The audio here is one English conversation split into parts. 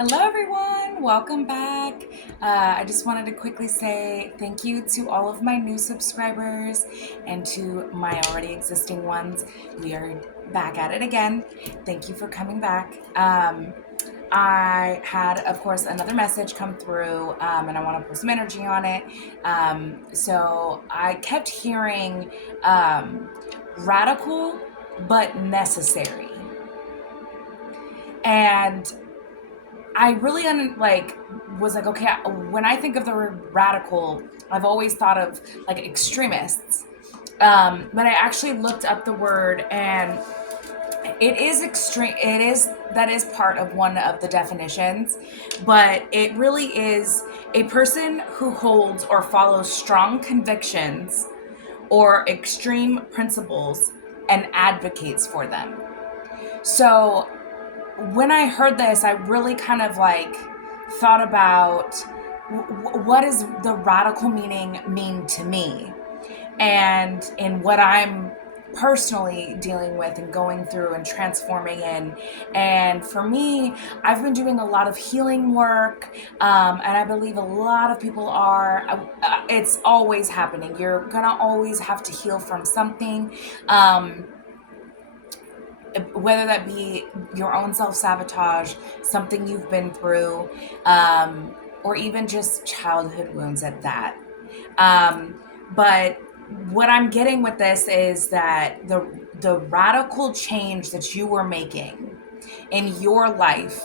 Hello, everyone. Welcome back. I just wanted to quickly say thank you to all of my new subscribers and to my already existing ones. We are back at it again. Thank you for coming back. I had, of course, another message come through, and I want to put some energy on it. So I kept hearing radical but necessary. And I really was like, okay, when I think of the word radical, I've always thought of like extremists. But I actually looked up the word, and it is extreme. That is part of one of the definitions, but it really is a person who holds or follows strong convictions or extreme principles and advocates for them. So when I heard this, I really kind of like thought about what does the radical mean to me, and in what I'm personally dealing with and going through and transforming in. And for me, I've been doing a lot of healing work, and I believe a lot of people are. It's always happening. You're gonna always have to heal from something. Whether that be your own self-sabotage, something you've been through, or even just childhood wounds at that. But what I'm getting with this is that the radical change that you were making in your life,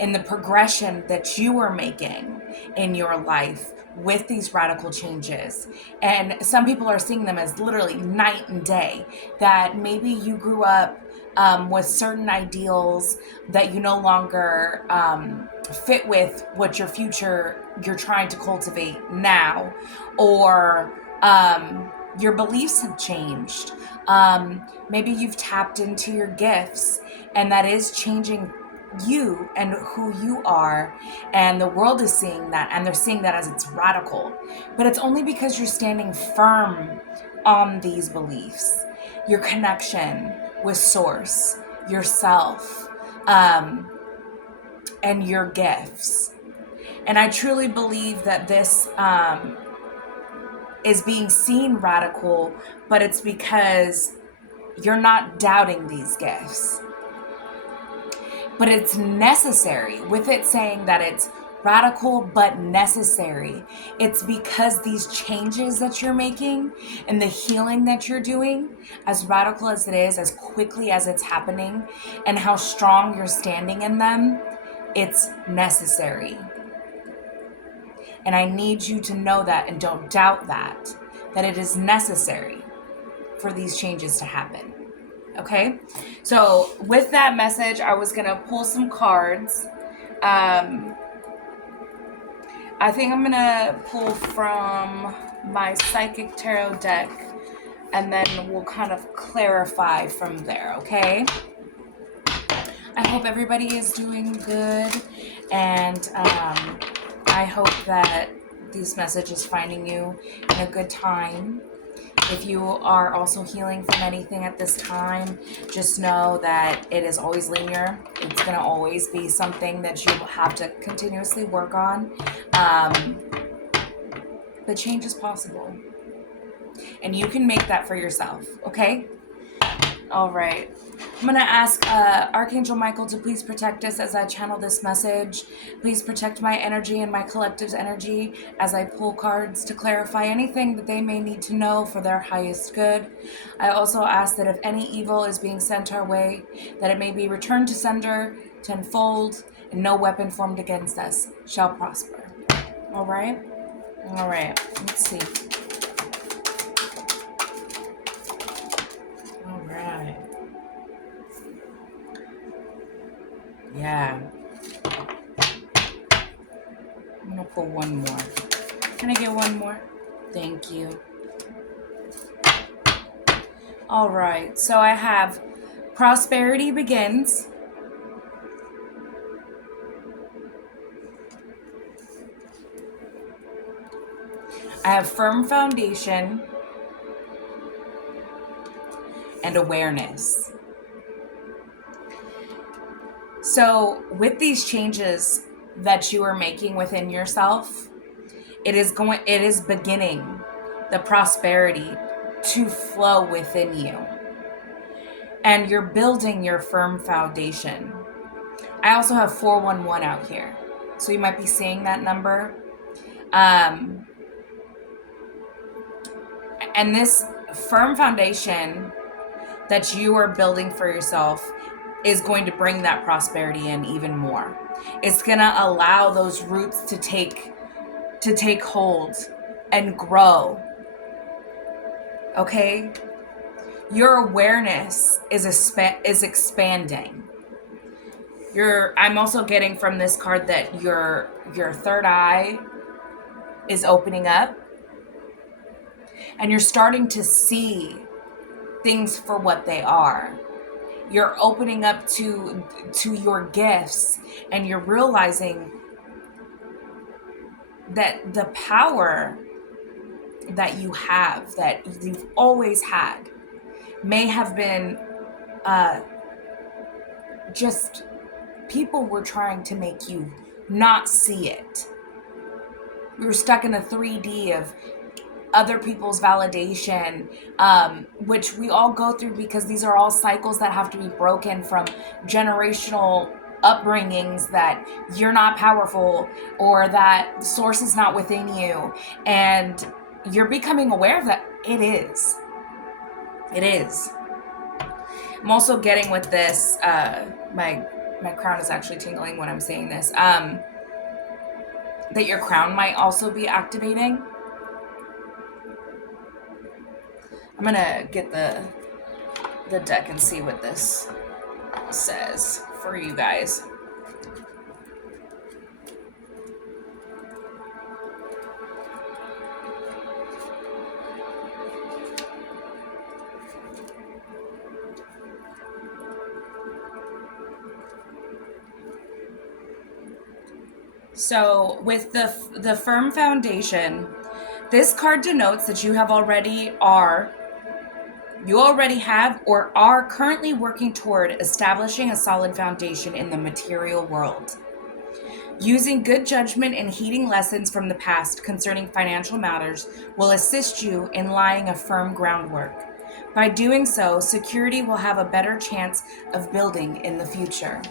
in the progression that you were making in your life with these radical changes. And some people are seeing them as literally night and day, that maybe you grew up with certain ideals that you no longer fit with what you're trying to cultivate now, or your beliefs have changed. Maybe you've tapped into your gifts, and that is changing you and who you are, and the world is seeing that, and they're seeing that as it's radical. But it's only because you're standing firm on these beliefs, your connection with source, yourself, and your gifts. And I truly believe that this is being seen radical, but it's because you're not doubting these gifts. But it's necessary. With it saying that it's radical but necessary, it's because these changes that you're making and the healing that you're doing, as radical as it is, as quickly as it's happening, and how strong you're standing in them, it's necessary. And I need you to know that, and don't doubt that it is necessary for these changes to happen. Okay? So with that message, I was going to pull some cards. I think I'm going to pull from my Psychic Tarot deck, and then we'll kind of clarify from there, okay? I hope everybody is doing good, and I hope that this message is finding you in a good time. If you are also healing from anything at this time, just know that it is always linear. It's going to always be something that you have to continuously work on. But change is possible. And you can make that for yourself, okay? All right. I'm going to ask Archangel Michael to please protect us as I channel this message. Please protect my energy and my collective's energy as I pull cards to clarify anything that they may need to know for their highest good. I also ask that if any evil is being sent our way, that it may be returned to sender tenfold, and no weapon formed against us shall prosper. All right? All right. Let's see. All right. Yeah. I'm gonna pull one more. Can I get one more? Thank you. All right, so I have prosperity begins. I have firm foundation and awareness. So with these changes that you are making within yourself, it is beginning the prosperity to flow within you. And you're building your firm foundation. I also have 411 out here. So you might be seeing that number. Um, and this firm foundation that you are building for yourself is going to bring that prosperity in even more. It's going to allow those roots to take hold and grow. Okay? Your awareness is expanding. I'm also getting from this card that your third eye is opening up, and you're starting to see things for what they are. You're opening up to your gifts, and you're realizing that the power that you have, that you've always had, may have been just people were trying to make you not see it. We were stuck in a 3D of other people's validation, which we all go through because these are all cycles that have to be broken from generational upbringings, that you're not powerful or that source is not within you. And you're becoming aware of that it is. It is. I'm also getting with this, my crown is actually tingling when I'm saying this, that your crown might also be activating. I'm gonna get the deck and see what this says for you guys. So with the firm foundation, this card denotes that you already have or are currently working toward establishing a solid foundation in the material world. Using good judgment and heeding lessons from the past concerning financial matters will assist you in laying a firm groundwork. By doing so, security will have a better chance of building in the future.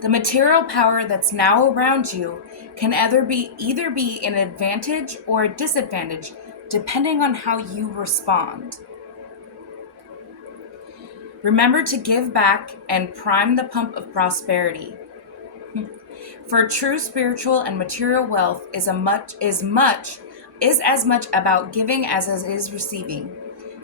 The material power that's now around you can either be an advantage or a disadvantage, depending on how you respond. Remember to give back and prime the pump of prosperity. For true spiritual and material wealth is as much about giving as it is receiving.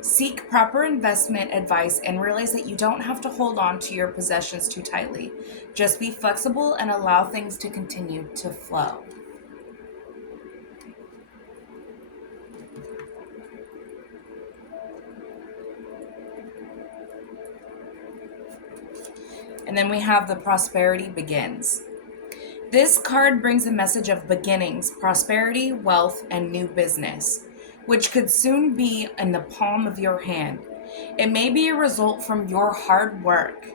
Seek proper investment advice and realize that you don't have to hold on to your possessions too tightly. Just be flexible and allow things to continue to flow. And then we have the prosperity begins. This card brings a message of beginnings, prosperity, wealth, and new business, which could soon be in the palm of your hand. It may be a result from your hard work,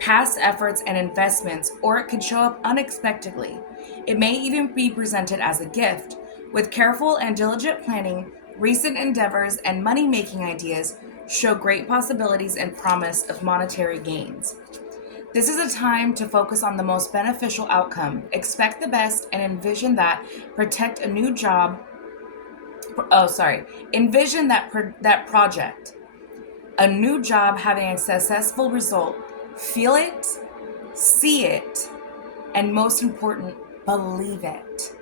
past efforts and investments, or it could show up unexpectedly. It may even be presented as a gift. With careful and diligent planning, recent endeavors and money-making ideas show great possibilities and promise of monetary gains. This is a time to focus on the most beneficial outcome. Expect the best and envision that project. A new job having a successful result. Feel it, see it, and most important, believe it.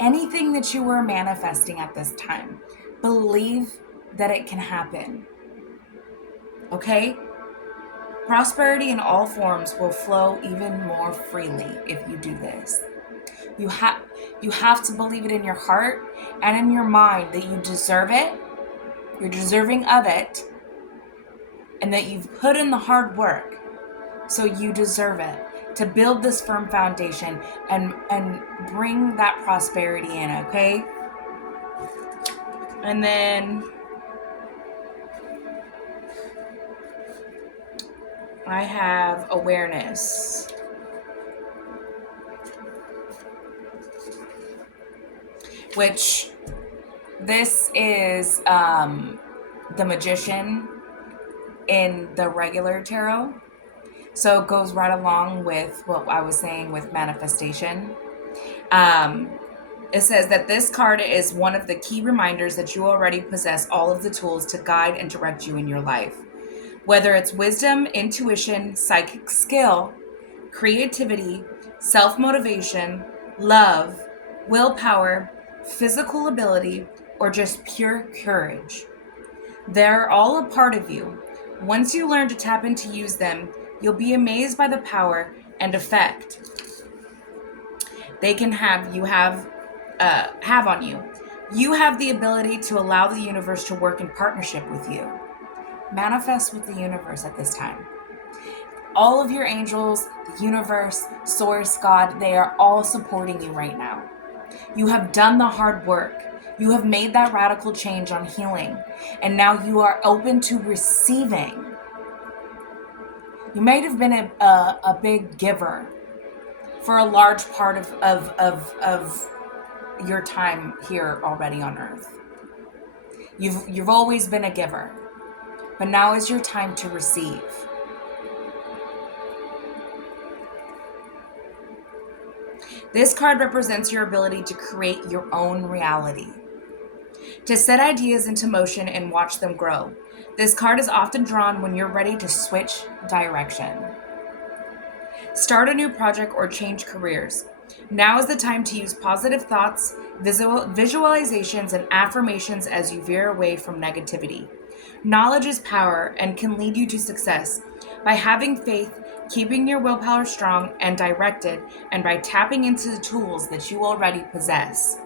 Anything that you are manifesting at this time, believe that it can happen. Okay? Prosperity in all forms will flow even more freely if you do this. You have to believe it in your heart and in your mind that you deserve it, you're deserving of it, and that you've put in the hard work, so you deserve it, to build this firm foundation and bring that prosperity in, okay? And then I have awareness. which this is the Magician in the regular tarot. So it goes right along with what I was saying with manifestation. Um, it says that this card is one of the key reminders that you already possess all of the tools to guide and direct you in your life. Whether it's wisdom, intuition, psychic skill, creativity, self-motivation, love, willpower, physical ability, or just pure courage. They're all a part of you. Once you learn to tap into use them, you'll be amazed by the power and effect they can have on you. You have the ability to allow the universe to work in partnership with you. Manifest with the universe at this time. All of your angels, the universe, source, God, they are all supporting you right now. You have done the hard work. You have made that radical change on healing, and now you are open to receiving. You might have been a big giver for a large part of your time here already on Earth. You've always been a giver, but now is your time to receive. This card represents your ability to create your own reality, to set ideas into motion and watch them grow. This card is often drawn when you're ready to switch direction, start a new project, or change careers. Now is the time to use positive thoughts, visualizations, and affirmations as you veer away from negativity. Knowledge is power and can lead you to success. By having faith, keeping your willpower strong and directed, and by tapping into the tools that you already possess,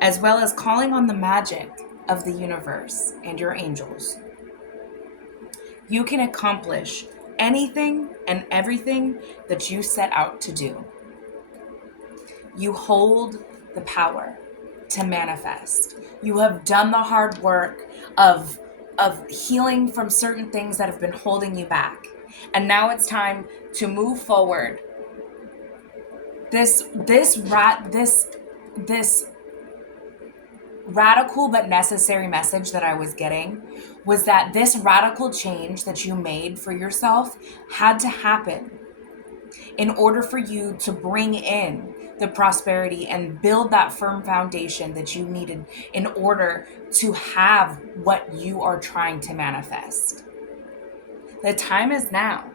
as well as calling on the magic of the universe and your angels, you can accomplish anything and everything that you set out to do. You hold the power to manifest. You have done the hard work of healing from certain things that have been holding you back. And now it's time to move forward. This radical but necessary message that I was getting was that this radical change that you made for yourself had to happen in order for you to bring in the prosperity and build that firm foundation that you needed in order to have what you are trying to manifest. The time is now.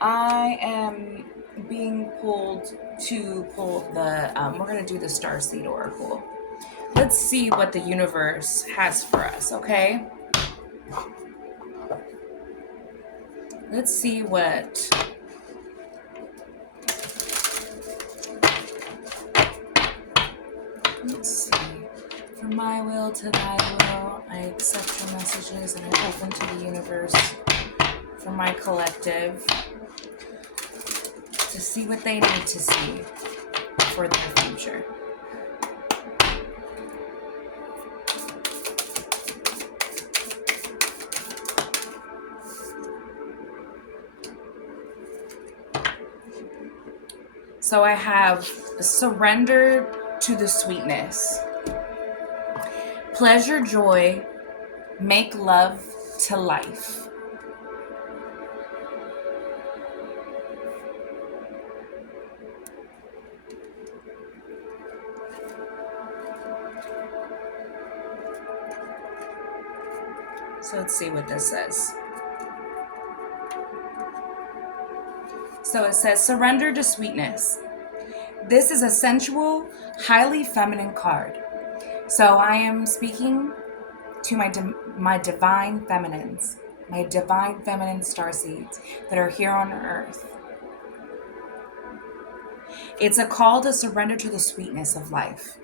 I am being pulled to pull the, we're going to do the Starseed Oracle. Let's see what the universe has for us, okay? Let's see what... Let's see. From my will to thy will, I accept your messages and I open to the universe for my collective to see what they need to see for their future. So I have surrender to the sweetness, pleasure, joy, make love to life. So let's see what this says. So it says, surrender to sweetness. This is a sensual, highly feminine card. So I am speaking to my divine feminines, my divine feminine starseeds that are here on earth. It's a call to surrender to the sweetness of life,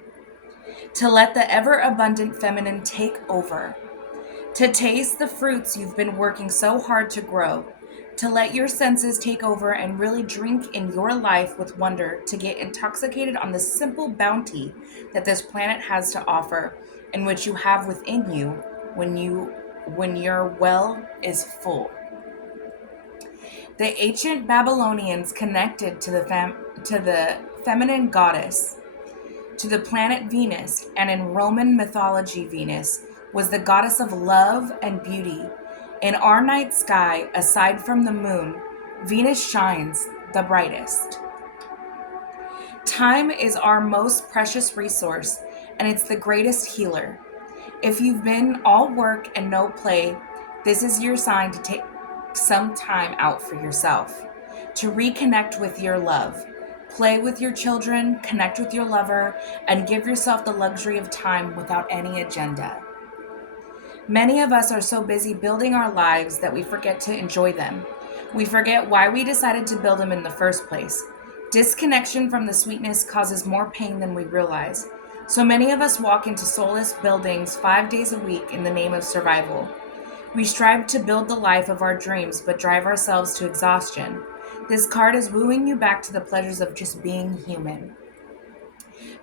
to let the ever-abundant feminine take over, to taste the fruits you've been working so hard to grow, to let your senses take over and really drink in your life with wonder, to get intoxicated on the simple bounty that this planet has to offer and which you have within you when your well is full. The ancient Babylonians connected to the feminine goddess to the planet Venus, and in Roman mythology, Venus was the goddess of love and beauty. In our night sky, aside from the moon, Venus shines the brightest. Time is our most precious resource, and it's the greatest healer. If you've been all work and no play, this is your sign to take some time out for yourself, to reconnect with your love. Play with your children, connect with your lover, and give yourself the luxury of time without any agenda. Many of us are so busy building our lives that we forget to enjoy them. We forget why we decided to build them in the first place. Disconnection from the sweetness causes more pain than we realize. So many of us walk into soulless buildings 5 days a week in the name of survival. We strive to build the life of our dreams, but drive ourselves to exhaustion. This card is wooing you back to the pleasures of just being human.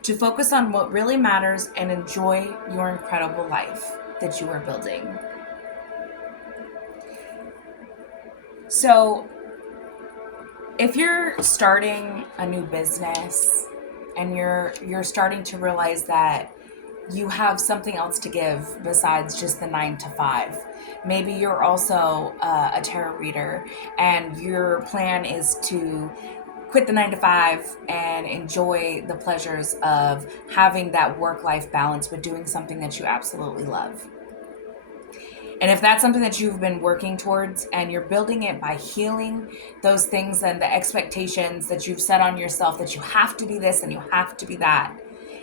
To focus on what really matters and enjoy your incredible life that you are building. So, if you're starting a new business and you're starting to realize that you have something else to give besides just the 9 to 5. Maybe you're also a tarot reader and your plan is to quit the 9 to 5 and enjoy the pleasures of having that work-life balance but doing something that you absolutely love. And if that's something that you've been working towards and you're building it by healing those things and the expectations that you've set on yourself that you have to be this and you have to be that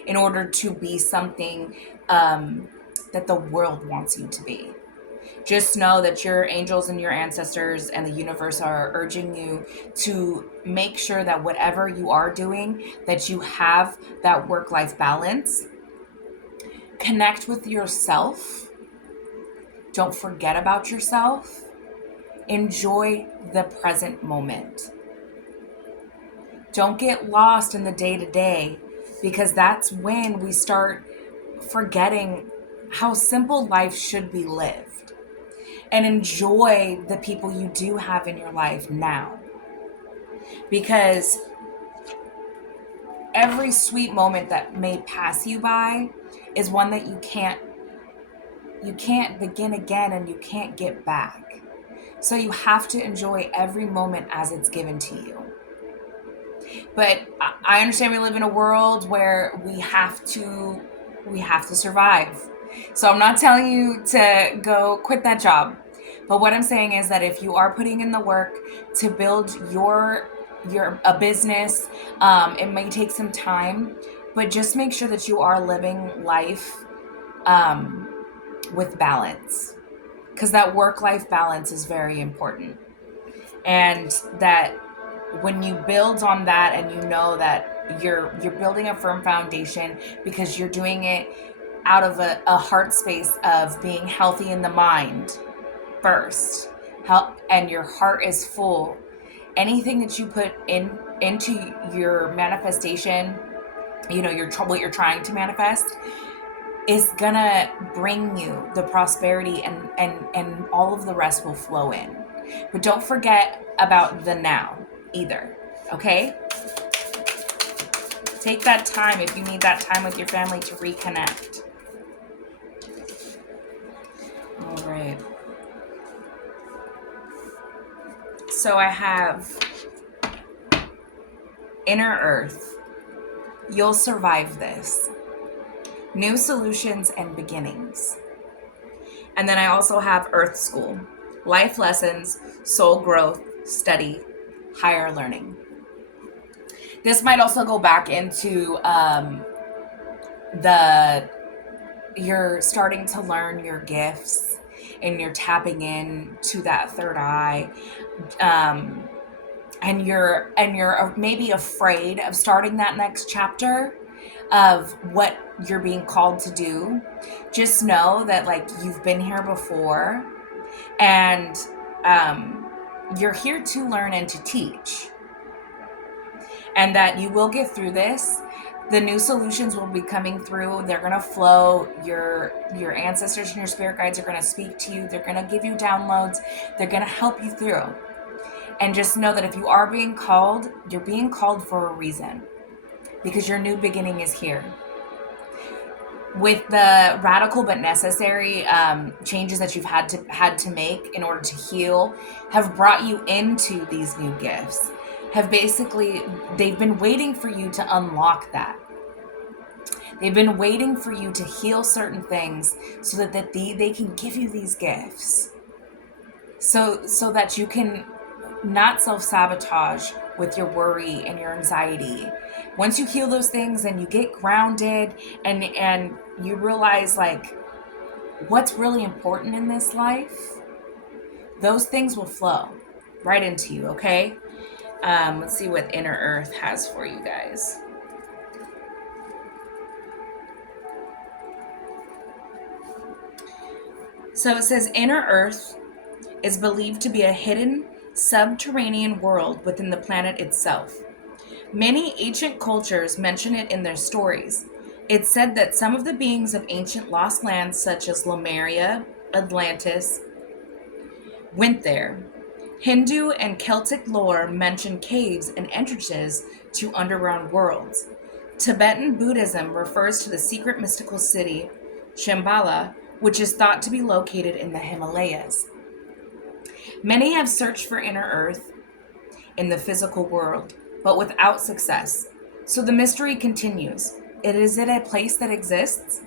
in order to be something that the world wants you to be. Just know that your angels and your ancestors and the universe are urging you to make sure that whatever you are doing, that you have that work-life balance. Connect with yourself. Don't forget about yourself. Enjoy the present moment. Don't get lost in the day-to-day, because that's when we start forgetting how simple life should be lived. And enjoy the people you do have in your life now. Because every sweet moment that may pass you by is one that you can't begin again and you can't get back. So you have to enjoy every moment as it's given to you. But I understand we live in a world where we have to survive. So I'm not telling you to go quit that job. But what I'm saying is that if you are putting in the work to build a business, it may take some time, but just make sure that you are living life with balance, because that work-life balance is very important. And that when you build on that and you know that you're building a firm foundation because you're doing it out of a heart space of being healthy in the mind first, and your heart is full, anything that you put into your manifestation, what you're trying to manifest, is gonna bring you the prosperity and all of the rest will flow in. But don't forget about the now either, okay? Take that time if you need that time with your family to reconnect. All right. So I have Inner Earth. You'll survive this. New solutions and beginnings. And then I also have Earth School. Life lessons, soul growth, study, higher learning. This might also go back into you're starting to learn your gifts and you're tapping in to that third eye. And you're maybe afraid of starting that next chapter of what you're being called to do. Just know that you've been here before, and you're here to learn and to teach, and that you will get through this. The new solutions will be coming through. They're going to flow. Your ancestors and your spirit guides are going to speak to you. They're going to give you downloads. They're going to help you through. And just know that if you are being called, you're being called for a reason. because your new beginning is here. With the radical but necessary changes that you've had to make in order to heal, have brought you into these new gifts. Have basically they've been waiting for you to unlock that. They've been waiting for you to heal certain things so that they can give you these gifts. So that you can not self-sabotage with your worry and your anxiety. Once you heal those things and you get grounded and you realize like what's really important in this life, those things will flow right into you, okay? Let's see what Inner Earth has for you guys. So it says Inner Earth is believed to be a hidden subterranean world within the planet itself. Many ancient cultures mention it in their stories. It's said that some of the beings of ancient lost lands, such as Lemuria, Atlantis, went there. Hindu and Celtic lore mention caves and entrances to underground worlds. Tibetan Buddhism refers to the secret mystical city, Shambhala, which is thought to be located in the Himalayas. Many have searched for inner earth in the physical world, but without success. So the mystery continues. Is it a place that exists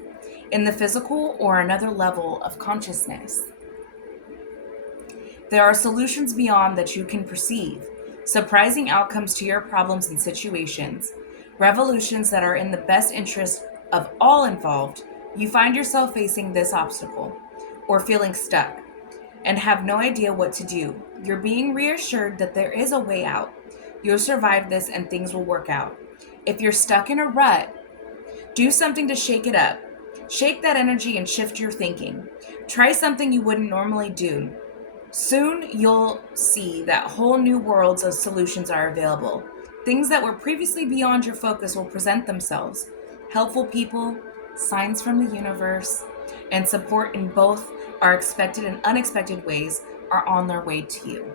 in the physical or another level of consciousness? There are solutions beyond that you can perceive, surprising outcomes to your problems and situations, revolutions that are in the best interest of all involved. You find yourself facing this obstacle or feeling stuck and have no idea what to do. You're being reassured that there is a way out. You'll survive this and things will work out. If you're stuck in a rut, do something to shake it up. Shake that energy and shift your thinking. Try something you wouldn't normally do. Soon you'll see that whole new worlds of solutions are available. Things that were previously beyond your focus will present themselves. Helpful people, signs from the universe, and support in both our expected and unexpected ways are on their way to you.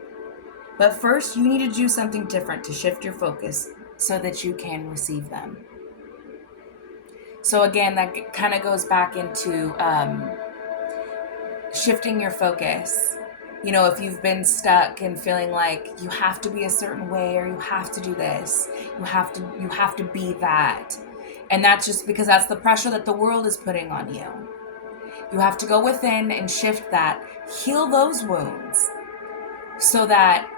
But first, you need to do something different to shift your focus so that you can receive them. So again, that kind of goes back into shifting your focus. You know, if you've been stuck and feeling like you have to be a certain way or you have to do this, you have to be that. And that's just because that's the pressure that the world is putting on you. You have to go within and shift that, heal those wounds so that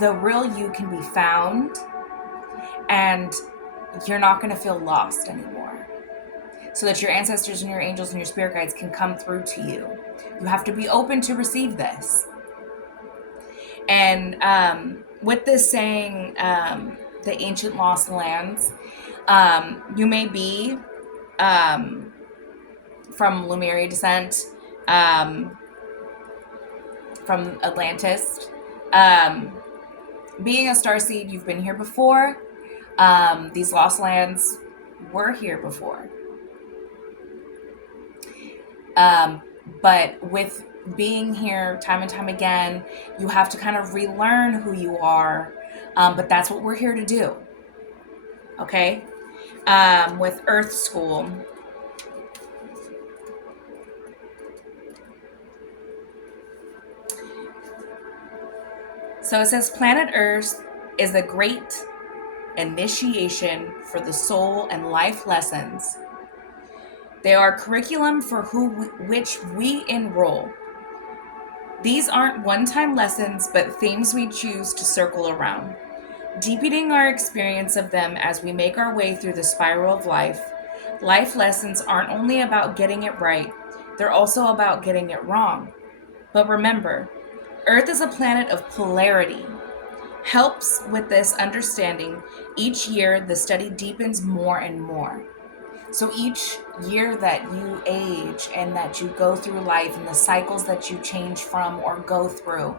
the real you can be found and you're not going to feel lost anymore. So that your ancestors and your angels and your spirit guides can come through to you. You have to be open to receive this. And with this saying, the ancient lost lands, you may be from Lemuria descent, from Atlantis. Being a starseed, you've been here before. These lost lands were here before. But with being here time and time again, you have to kind of relearn who you are. But that's what we're here to do. Okay? With Earth School. So it says Planet Earth is a great initiation for the soul and life lessons. They are curriculum for which we enroll. These aren't one-time lessons, but themes we choose to circle around, deepening our experience of them as we make our way through the spiral of life. Life lessons aren't only about getting it right, they're also about getting it wrong. But remember, Earth is a planet of polarity. Helps with this understanding, each year the study deepens more and more. So each year that you age and that you go through life and the cycles that you change from or go through,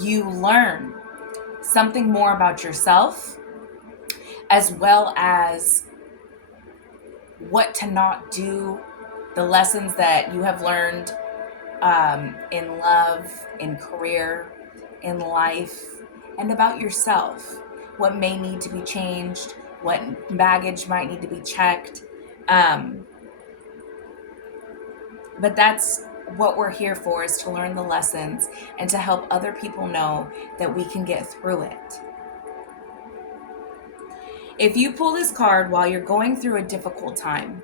you learn something more about yourself as well as what to not do, the lessons that you have learned in love, in career, in life, and about yourself. What may need to be changed, what baggage might need to be checked. Um, but that's what we're here for, is to learn the lessons and to help other people know that we can get through it. If you pull this card while you're going through a difficult time,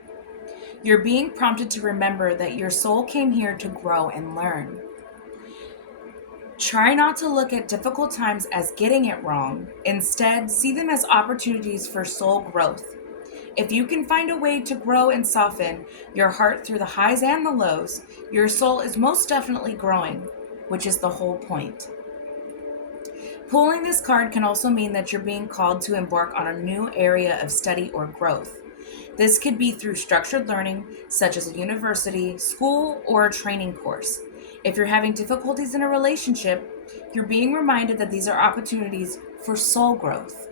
you're being prompted to remember that your soul came here to grow and learn. Try not to look at difficult times as getting it wrong. Instead, see them as opportunities for soul growth. If you can find a way to grow and soften your heart through the highs and the lows, your soul is most definitely growing, which is the whole point. Pulling this card can also mean that you're being called to embark on a new area of study or growth. This could be through structured learning, such as a university, school, or a training course. If you're having difficulties in a relationship, you're being reminded that these are opportunities for soul growth.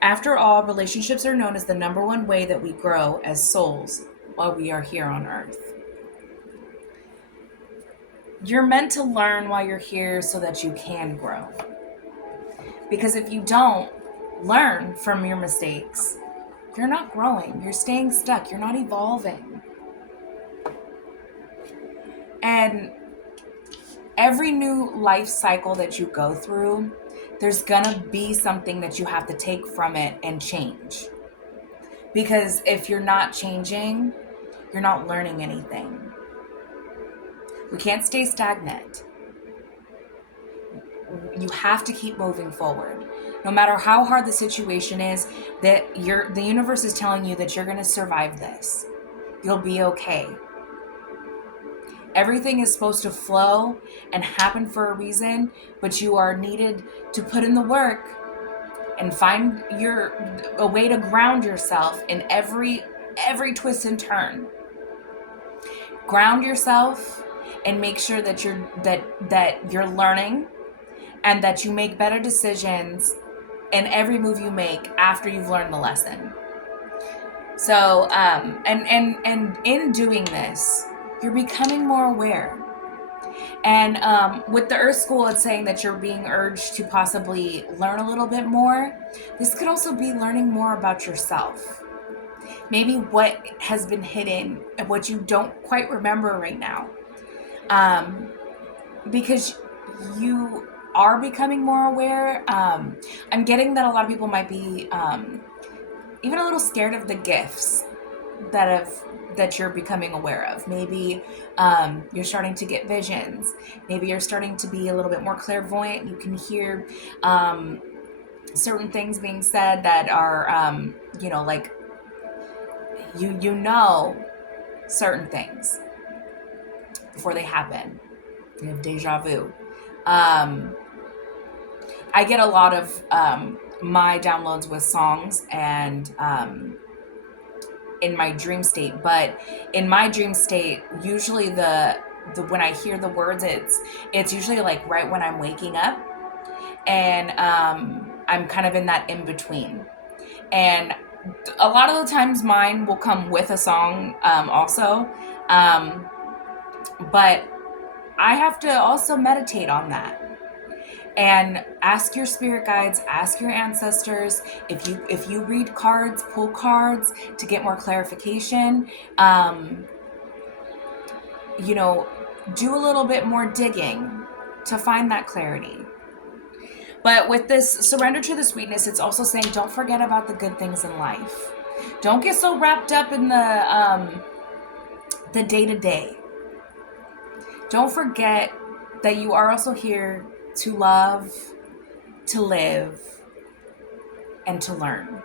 After all, relationships are known as the number one way that we grow as souls while we are here on earth. You're meant to learn while you're here so that you can grow. Because if you don't learn from your mistakes, you're not growing. You're staying stuck. You're not evolving. And every new life cycle that you go through, there's gonna be something that you have to take from it and change. Because if you're not changing, you're not learning anything. We can't stay stagnant. You have to keep moving forward. No matter how hard the situation is, that the universe is telling you that you're going to survive this. You'll be okay. Everything is supposed to flow and happen for a reason, but you are needed to put in the work and find a way to ground yourself in every twist and turn. Ground yourself and make sure that you're learning, and that you make better decisions in every move you make after you've learned the lesson. So, and in doing this, you're becoming more aware. And with the Earth School, it's saying that you're being urged to possibly learn a little bit more. This could also be learning more about yourself. Maybe what has been hidden and what you don't quite remember right now. Because you are becoming more aware. I'm getting that a lot of people might be even a little scared of the gifts that you're becoming aware of. Maybe you're starting to get visions. Maybe you're starting to be a little bit more clairvoyant. You can hear certain things being said that are, like you know certain things before they happen. You have deja vu. I get a lot of my downloads with songs and in my dream state, but in my dream state, usually the when I hear the words, it's usually like right when I'm waking up, and I'm kind of in that in between, and a lot of the times mine will come with a song also, but I have to also meditate on that. And ask your spirit guides, ask your ancestors. If you read cards, pull cards to get more clarification. Do a little bit more digging to find that clarity. But with this surrender to the sweetness, it's also saying don't forget about the good things in life. Don't get so wrapped up in the day-to-day. Don't forget that you are also here to love, to live, and to learn.